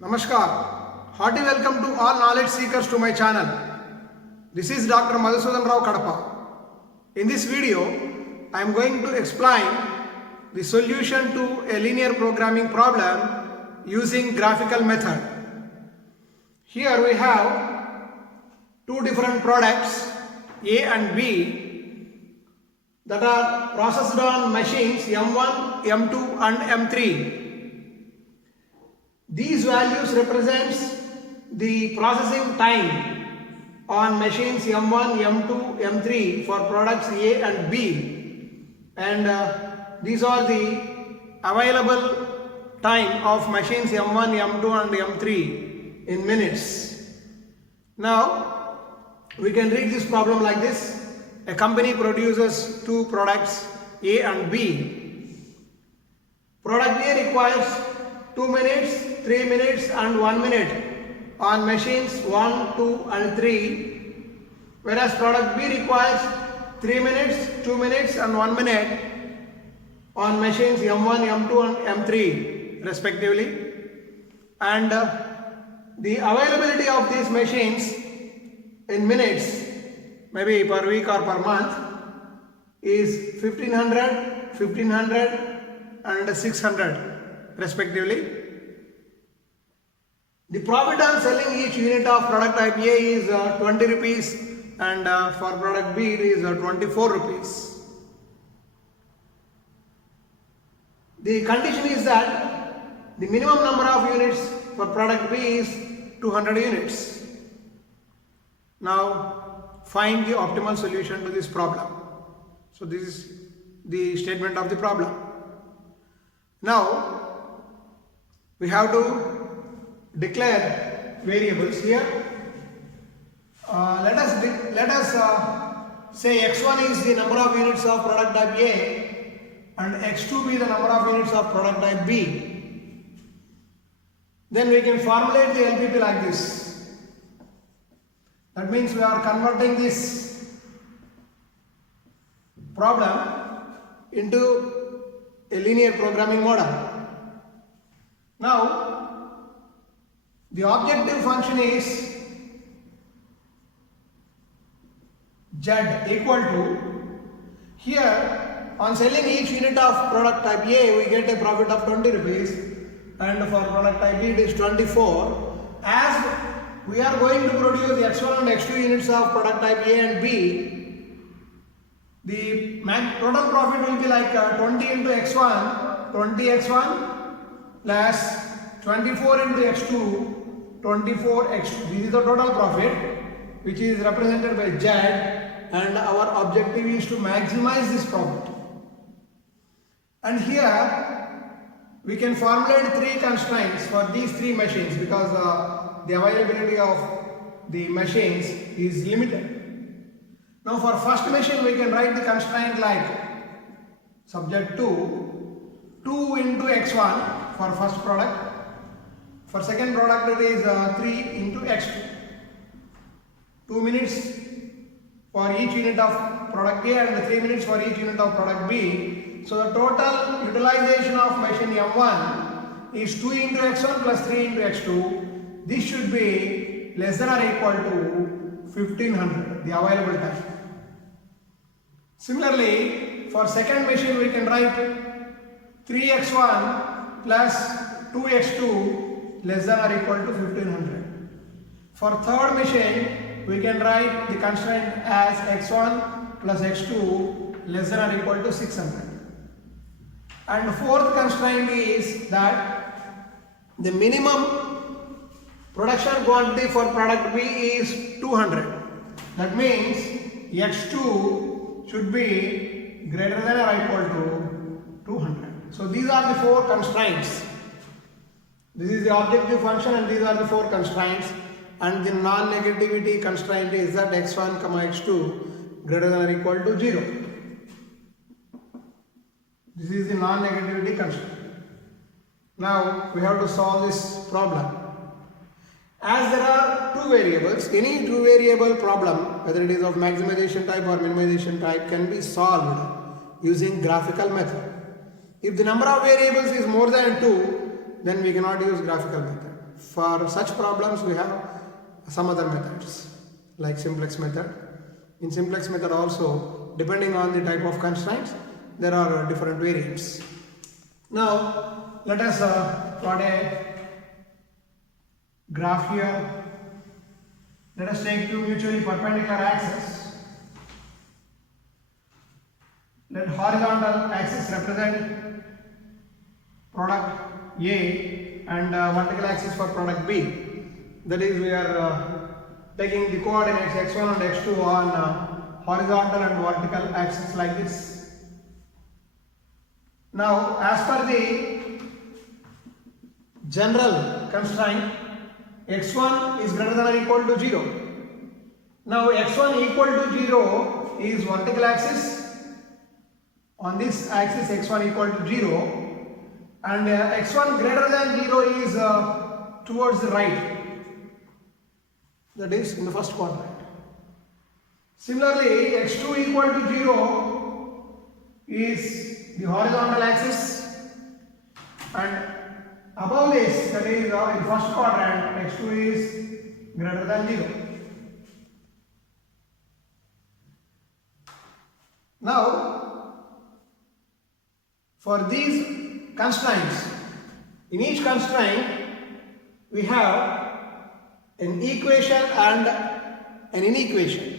Namaskar. Hearty welcome to all knowledge seekers to my channel. This is Dr. Madhusudan Rao Kadapa. In this video, I am going to explain the solution to a linear programming problem using graphical method. Here we have two different products A and B that are processed on machines M1, M2 and M3. These values represents the processing time on machines M1, M2, M3 for products A and B, and these are the available time of machines M1, M2 and M3 in minutes. Now we can read this problem like this. A company produces two products A and B. Product A requires 2 minutes, 3 minutes and 1 minute on machines 1, 2 and 3, whereas product B requires 3 minutes, 2 minutes and 1 minute on machines M1, M2 and M3 respectively, and the availability of these machines in minutes, maybe per week or per month, is 1500, 1500 and 600 respectively. The profit on selling each unit of product type A is 20 rupees and for product B it is 24 rupees. The condition is that the minimum number of units for product B is 200 units. Now find the optimal solution to this problem. So this is the statement of the problem. Now we have to declare variables here. Let us say x1 is the number of units of product type A and x2 be the number of units of product type B. Then we can formulate the LPP like this. That means we are converting this problem into a linear programming model. Now the objective function is Z equal to, here on selling each unit of product type A we get a profit of 20 rupees and for product type B it is 24. As we are going to produce x1 and x2 units of product type A and B, the total profit will be like 20 into x1, 20x1 plus 24 into x2, 24x2. This is the total profit which is represented by Z, and our objective is to maximize this profit. And here we can formulate three constraints for these three machines because the availability of the machines is limited. Now for first machine we can write the constraint like subject to 2 into x1 for first product. For second product it is 3 into x2. 2 minutes for each unit of product A and 3 minutes for each unit of product B. So the total utilization of machine M1 is 2 into x1 plus 3 into x2. This should be less than or equal to 1500, the available time. Similarly, for second machine we can write 3x1 plus 2x2 less than or equal to 1500. For third machine we can write the constraint as x1 plus x2 less than or equal to 600. And fourth constraint is that the minimum production quantity for product B is 200. That means x2 should be greater than or equal to 200. So these are the four constraints. This is the objective function and these are the four constraints, and the non-negativity constraint is that x1, x2 greater than or equal to 0. This is the non-negativity constraint. Now we have to solve this problem. As there are two variables, any two variable problem, whether it is of maximization type or minimization type, can be solved using graphical method. If the number of variables is more than 2, then we cannot use graphical method. For such problems we have some other methods like simplex method. In simplex method also, depending on the type of constraints, there are different variants. Now let us plot a graph here. Let us take two mutually perpendicular axes. Let horizontal axis represent product A and vertical axis for product B. That is, we are taking the coordinates x1 and x2 on horizontal and vertical axis like this. Now, as per the general constraint, x1 is greater than or equal to 0. Now, x1 equal to 0 is vertical axis. On this axis, x1 equal to 0, and x1 greater than 0 is towards the right. That is in the first quadrant. Similarly, x2 equal to 0 is the horizontal axis, and above this, that is in first quadrant, x2 is greater than 0. Now, for these constraints, in each constraint we have an equation and an inequation.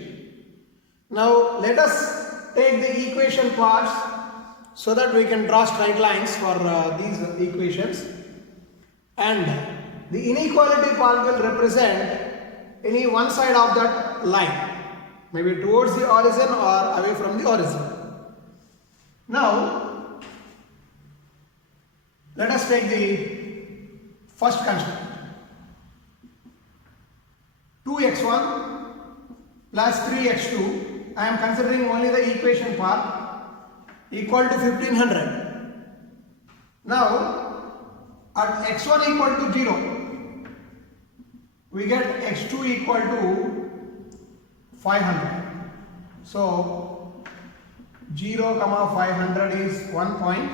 Now let us take the equation parts so that we can draw straight lines for these equations, and the inequality part will represent any one side of that line, maybe towards the origin or away from the origin. Now let us take the first constraint. 2x1 plus 3x2, I am considering only the equation part, equal to 1500. Now, at x1 equal to 0, we get x2 equal to 500. So, 0, 500 is 1 point.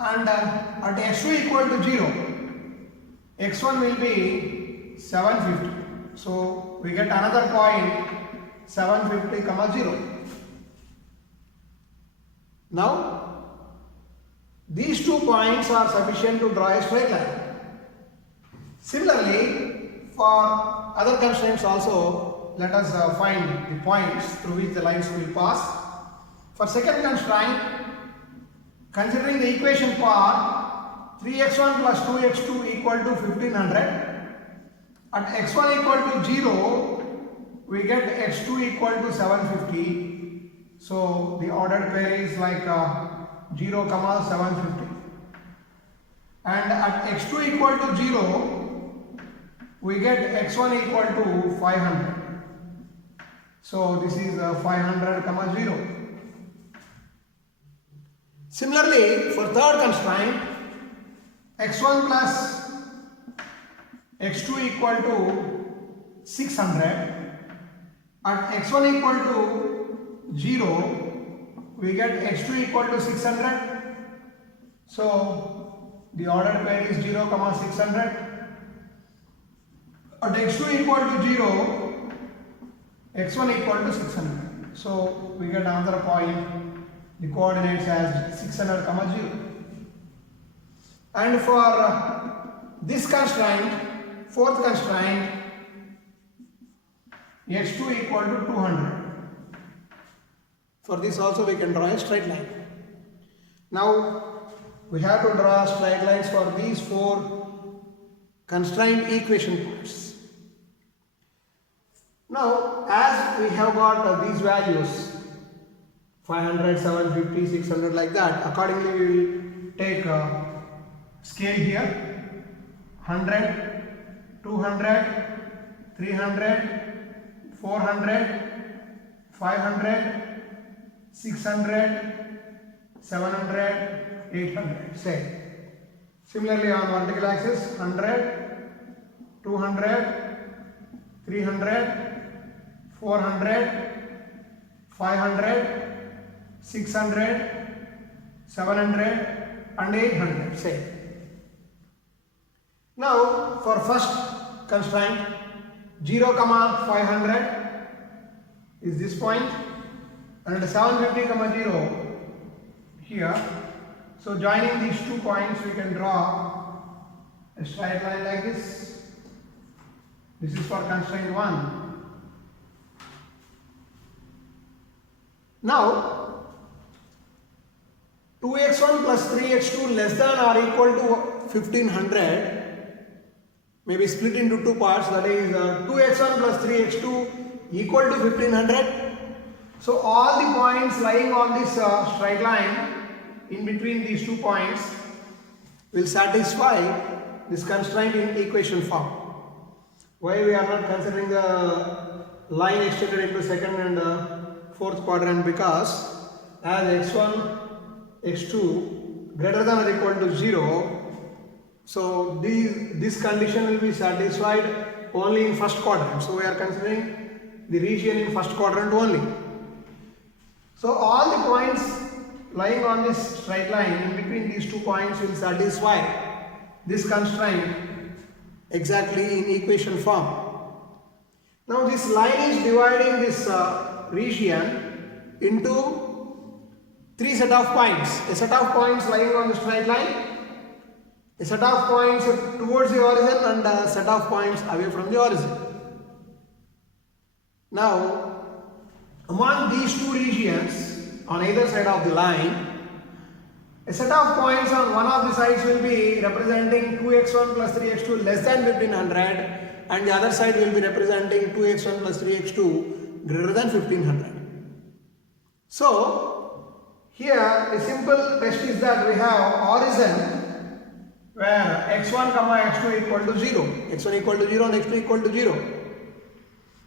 And at x2 equal to 0, x1 will be 750. So we get another point 750, 0. Now these 2 points are sufficient to draw a straight line. Similarly, for other constraints also, let us find the points through which the lines will pass. For second constraint, considering the equation part, 3x1 plus 2x2 equal to 1500. At x1 equal to 0, we get x2 equal to 750. So the ordered pair is like 0, 750. And at x2 equal to 0, we get x1 equal to 500. So this is 500, 0. Similarly, for third constraint, x1 plus x2 equal to 600. At x1 equal to 0, we get x2 equal to 600. So the ordered pair is 0, 600. At x2 equal to 0, x1 equal to 600. So we get another point. The coordinates as 600, 0. And for this constraint, fourth constraint, x2 equal to 200. For this also we can draw a straight line. Now we have to draw straight lines for these 4 constraint equation parts. Now as we have got these values, 500, 750, 600 like that, accordingly we will take a scale here, 100, 200, 300, 400, 500, 600, 700, 800, say. Similarly on vertical axis, 100, 200, 300, 400, 500, 600, 700 and 800, say. Now for first constraint 0, 500 is this point and 750, 0 here. So joining these 2 points we can draw a straight line like this. This is for constraint 1. Now 2x1 plus 3x2 less than or equal to 1500 may be split into 2 parts, that is 2x1 plus 3x2 equal to 1500. So all the points lying on this straight line in between these 2 points will satisfy this constraint in equation form. Why we are not considering the line extended into second and fourth quadrant? Because as x1, x2 greater than or equal to 0, so this condition will be satisfied only in first quadrant. So we are considering the region in first quadrant only. So all the points lying on this straight line in between these 2 points will satisfy this constraint exactly in equation form. Now this line is dividing this region into 3 set of points. A set of points lying on the straight line, a set of points towards the horizon, and a set of points away from the horizon. Now among these 2 regions on either side of the line, a set of points on one of the sides will be representing 2x1 plus 3x2 less than 1500, and the other side will be representing 2x1 plus 3x2 greater than 1500. So here a simple test is that we have horizon where x1, x2 equal to 0, x1 equal to 0 and x2 equal to 0.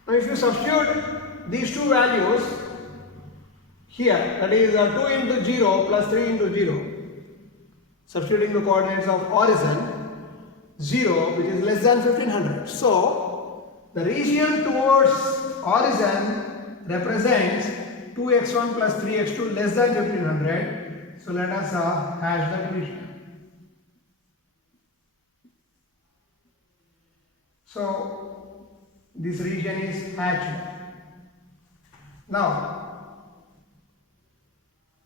Now if you substitute these 2 values here, that is 2 into 0 plus 3 into 0, substituting the coordinates of horizon 0, which is less than 1500. So the region towards horizon represents 2x1 plus 3x2 less than 1500. So let us hash that region. So this region is hatched. Now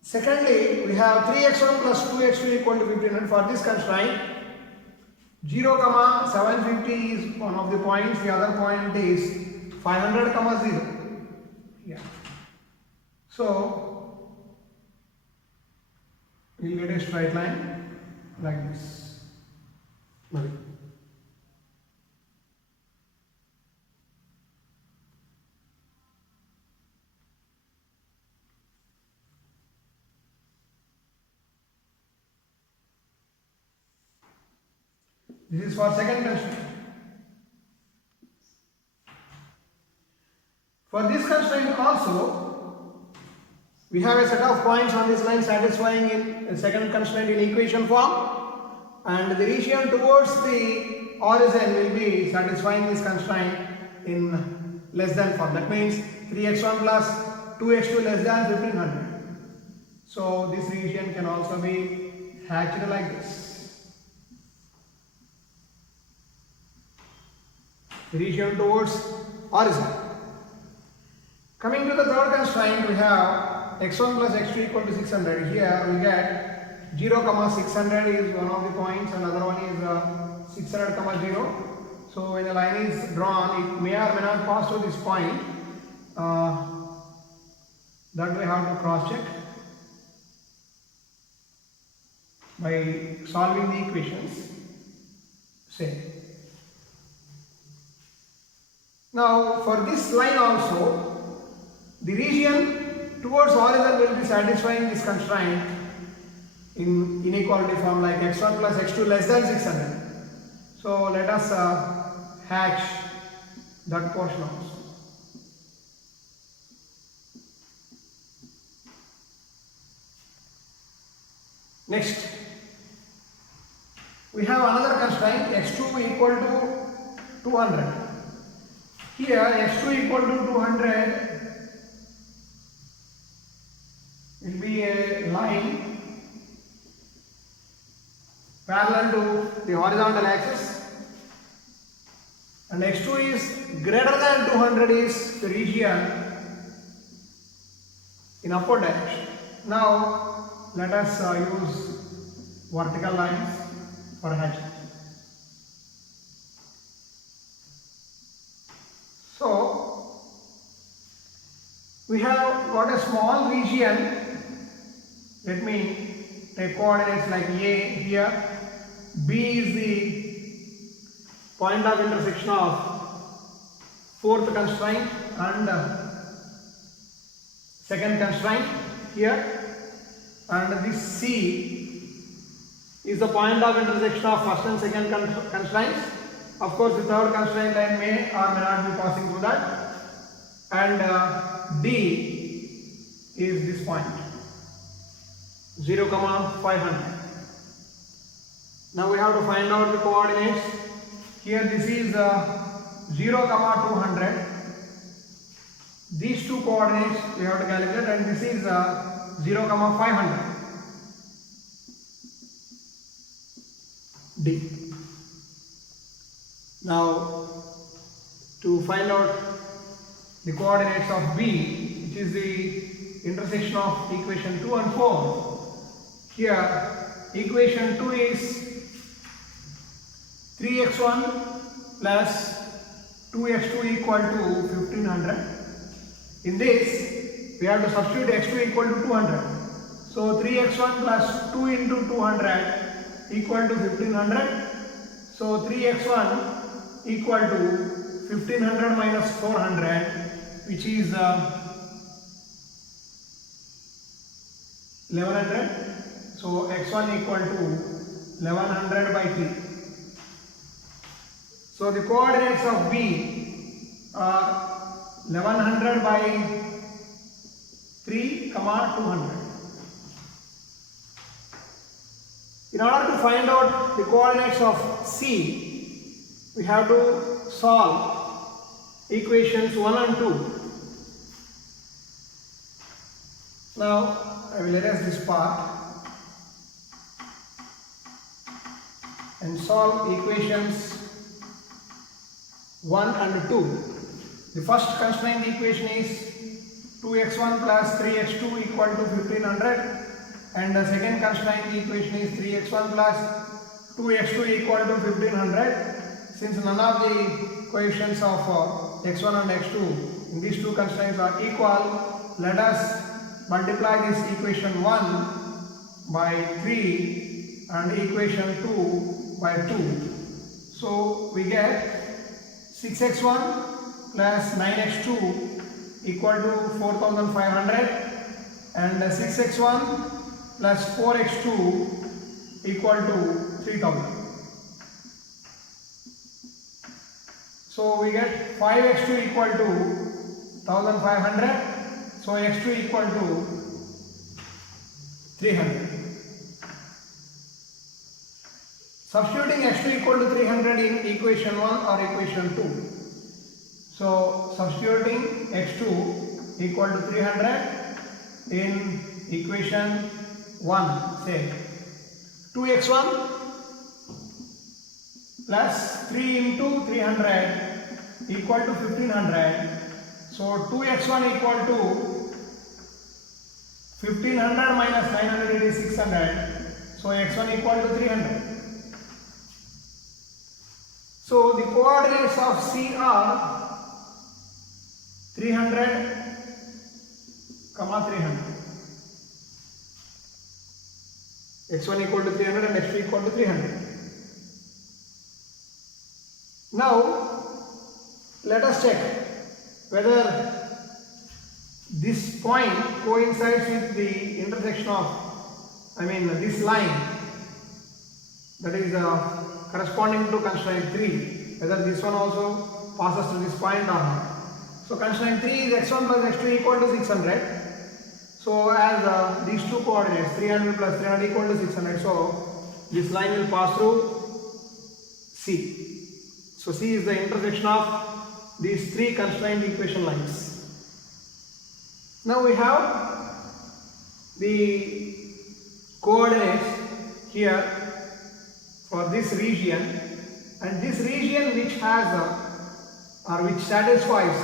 secondly, we have 3x1 plus 2x2 equal to 1500. For this constraint 0, 750 is one of the points, the other point is 500, 0. Yeah. So we will get a straight line like this. Okay. This is for second constraint. For this constraint also, we have a set of points on this line satisfying in a second constraint in equation form, and the region towards the horizon will be satisfying this constraint in less than form. That means 3x1 plus 2x2 less than 1500. So this region can also be hatched like this. Region towards horizon. Coming to the third constraint, we have x1 plus x2 equal to 600. Here we get 0, 600 is one of the points, and another one is 600, 0. So when a line is drawn, it may or may not pass through this point. That we have to cross check by solving the equations. Same. Now for this line also, the region towards horizon will be satisfying this constraint in inequality form, like x1 plus x2 less than 600. So let us hatch that portion also. Next, we have another constraint x2 equal to 200. Here x2 equal to 200 will be a line parallel to the horizontal axis, and x2 is greater than 200 is the region in upward direction. Now let us use vertical lines for hatching. So we have got a small region. Let me take coordinates like A here. B is the point of intersection of fourth constraint and second constraint here, and this C is the point of intersection of first and second constraints. Of course, the third constraint line may or may not be passing through that, and D is this point 0, 500. Now we have to find out the coordinates. Here this is 0, 200. These two coordinates we have to calculate, and this is 0, 500. D. Now to find out the coordinates of B, which is the intersection of equation 2 and 4, here equation 2 is 3x1 plus 2x2 equal to 1500. In this we have to substitute x2 equal to 200. So 3x1 plus 2 into 200 equal to 1500. So 3x1 equal to 1500 minus 400, which is 1100. So x1 equal to 1100 by 3. So the coordinates of B are 1100 by 3, 200. In order to find out the coordinates of C, we have to solve equations 1 and 2. Now I will erase this part and solve equations 1 and 2. The first constraint equation is 2x1 plus 3x2 equal to 1500, and the second constraint equation is 3x1 plus 2x2 equal to 1500. Since none of the coefficients of x1 and x2 in these two constraints are equal, let us multiply this equation 1 by 3 and equation 2 by 2. So we get 6x1 plus 9x2 equal to 4500, and 6x1 plus 4x2 equal to 3000. So we get 5x2 equal to 1500. So x2 equal to 300. Substituting x2 equal to 300 in equation 1 or equation 2. So substituting x2 equal to 300 in equation 1, say 2x1 plus 3 into 300 equal to 1500. So 2x1 equal to 1500 minus 900 is 600. So x1 equal to 300. So the coordinates of C are 300, 300. x1 equal to 300 and x2 equal to 300. Now let us check whether this point coincides with the intersection of, this line, that is corresponding to constraint 3, whether this one also passes to this point or not. So constraint 3 is x1 plus x2 equal to 600. So as these two coordinates 300 plus 300 equal to 600, so this line will pass through C. So C is the intersection of these three constraint equation lines. Now we have the coordinates here for this region, and this region which has or which satisfies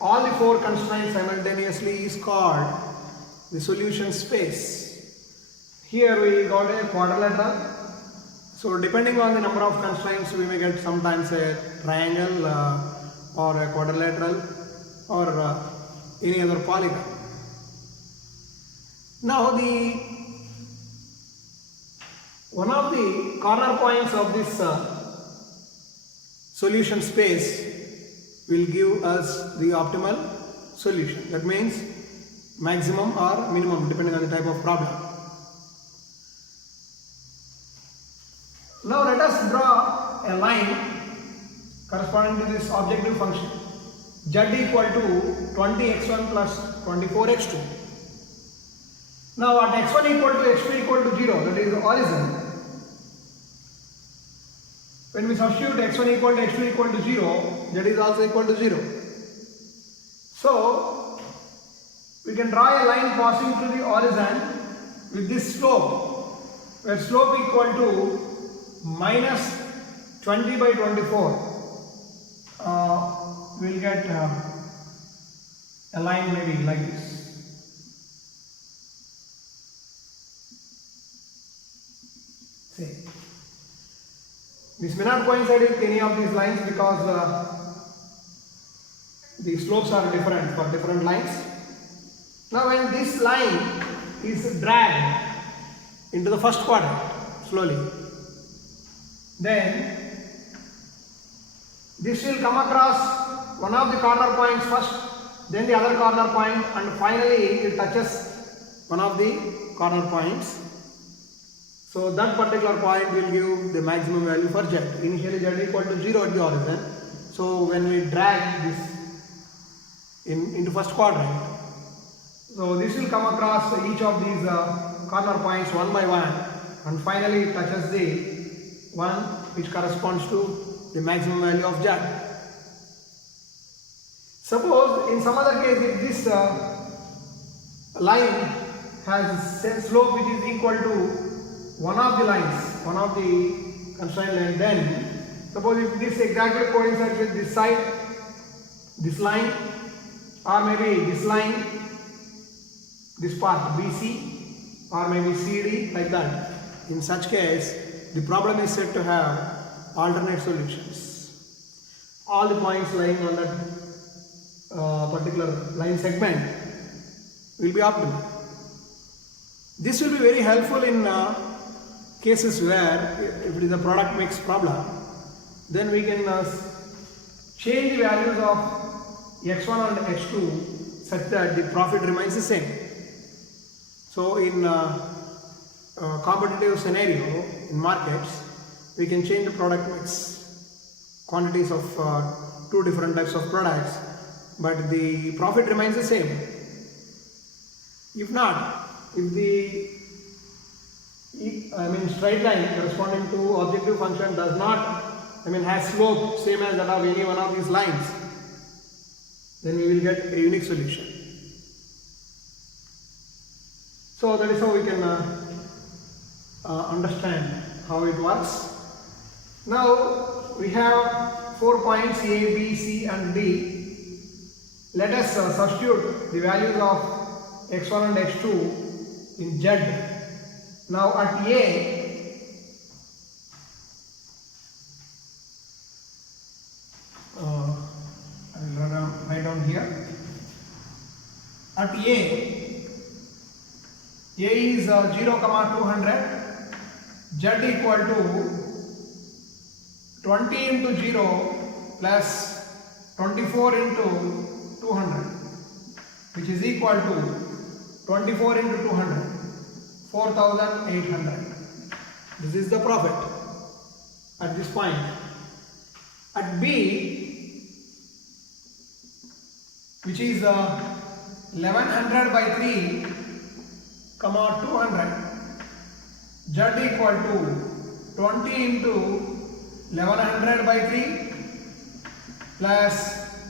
all the four constraints simultaneously is called the solution space. Here we got a quadrilateral. So depending on the number of constraints, we may get sometimes a triangle or a quadrilateral or any other polygon. Now one of the corner points of this solution space will give us the optimal solution. That means maximum or minimum depending on the type of problem. Now let us draw a line corresponding to this objective function z equal to 20x1 plus 24x2. Now at x1 equal to x2 equal to 0, that is the origin, when we substitute x1 equal to x2 equal to 0, that is also equal to 0. So we can draw a line passing through the origin with this slope, where slope equal to minus 20 by 24. We'll get a line maybe like this. See, this may not coincide with any of these lines because the slopes are different for different lines. Now when this line is dragged into the first quadrant slowly, then this will come across one of the corner points first, then the other corner point, and finally it touches one of the corner points. So that particular point will give the maximum value for z. Initially z equal to 0 at the origin. So when we drag this into first quadrant, so this will come across each of these corner points one by one, and finally it touches the one which corresponds to the maximum value of z. Suppose in some other case, if this line has a slope which is equal to one of the lines, one of the constraint lines, then suppose if this exactly coincides with this side, this line, or maybe this line, this part BC, or maybe CD, like that. In such case, the problem is said to have alternate solutions. All the points lying on that particular line segment will be optimal. This will be very helpful in cases where if it is a product mix problem, then we can change the values of x1 and x2 such that the profit remains the same. So in competitive scenario in markets, we can change the product mix, quantities of two different types of products, but the profit remains the same. If not, if the straight line corresponding to objective function does not, has slope same as that of any one of these lines, then we will get a unique solution. So that is how we can understand how it works. Now we have 4 points A, B, C and D. Let us substitute the values of x1 and x2 in Z. Now at A, I will write down here. At A is 0, 200, Z equal to 20 into 0 plus 24 into 200, which is equal to 24 into 200, 4,800. This is the profit at this point. At B, which is 1100 by 3, 200, Z equal to 20 into 1100 by 3 plus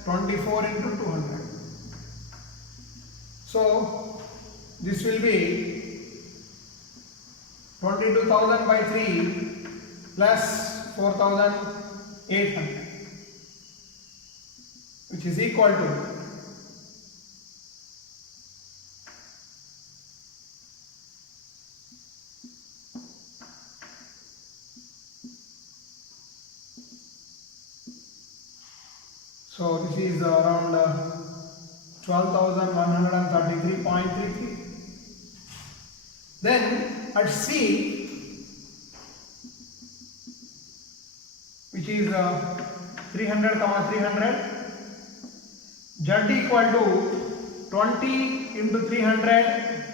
24 into 200. So this will be 22,000 by 3 plus 4,800. which is equal to so this is around 12,133.33. Then at C, which is 300, 300, Z equal to 20 into 300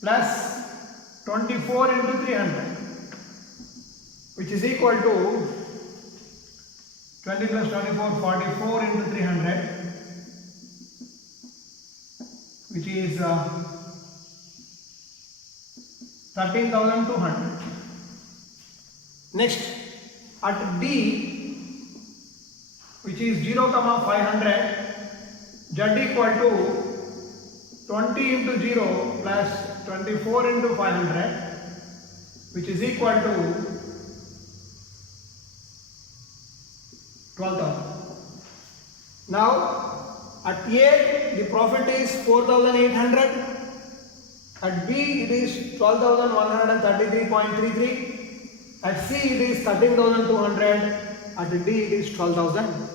plus 24 into 300, which is equal to 20 plus 24, 44 into 300, which is 13,200. Next, at D, which is 0, 500, Z equal to 20 into 0 plus 24 into 500, which is equal to 12,000. Now, at A, the profit is 4,800. At B, it is 12,133.33. At C, it is 13,200. At D, it is 12,000.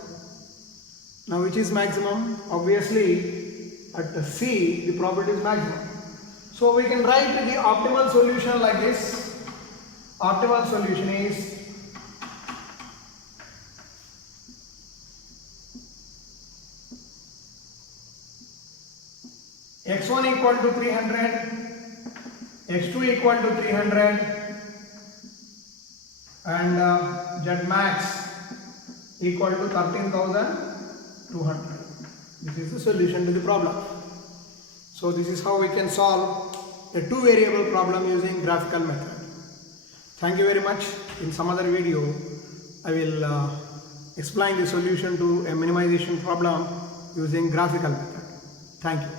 Now, which is maximum? Obviously, at C, the profit is maximum. So, we can write the optimal solution like this. Optimal solution is x1 equal to 300, x2 equal to 300, and Z max equal to 13,200. This is the solution to the problem. So this is how we can solve a two variable problem using graphical method. Thank you very much. In some other video, I will explain the solution to a minimization problem using graphical method. Thank you.